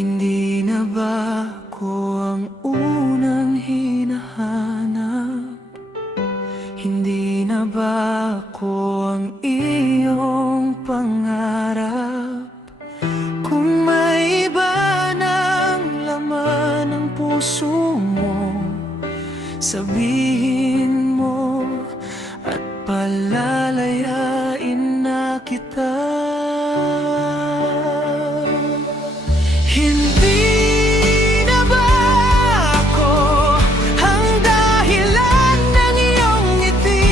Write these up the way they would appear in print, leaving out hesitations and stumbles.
Hindi na ba ako ang unang hinahanap? Hindi na ba ako ang iyong pangarap? Kung may iba ng laman ng puso mo, sabihin mo at palalayain na kita. Hindi na ba ako ang dahilan ng iyong ngiti?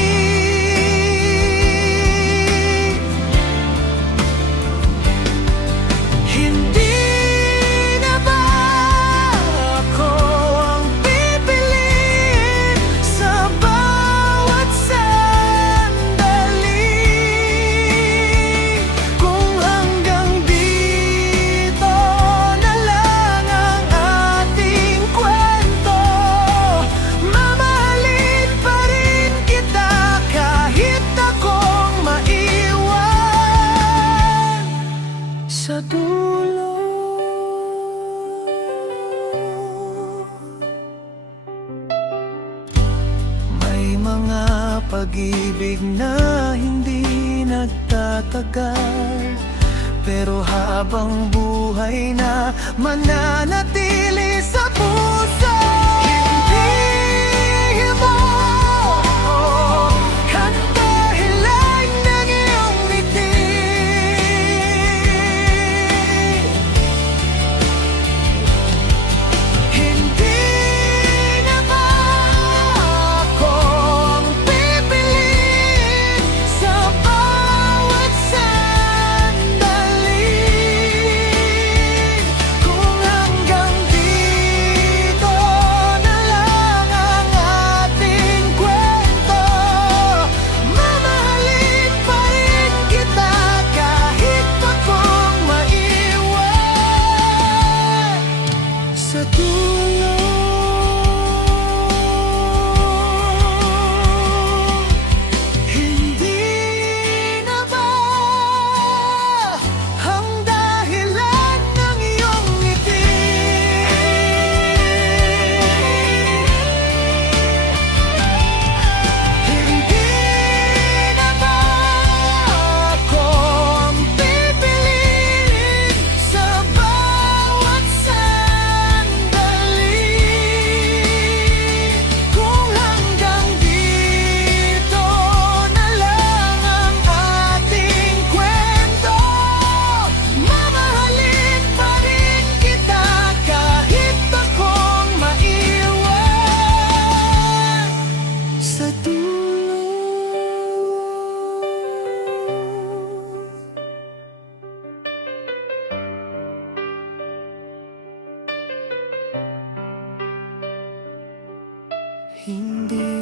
Hindi na ba ako ang pipiliin sa bawat sandali? Kung hanggang dito na lang ang ating kwento, mamahalin pa rin kita kahit akong maiwan sa dulo. May mga pag-ibig na hindi nagtatagal, pero habang buhay na mananatili sa puso. Hindi mo ang dahilan ng iyong ngiti. Hindi na ba ako ang pipiliin sa bawat sandali? Kung hanggang dito na lang ang ating kwento, mamahalin pa rin kita kahit akong maiwan sa dulo. Hindi na ba ang dahilan ng iyong ngiti? Hindi na ba ako ang pipiliin sa bawat sandali? Kung hanggang dito na lang ang ating kwento, mamahalin pa rin kita kahit akong maiwan sa dulo. Hindi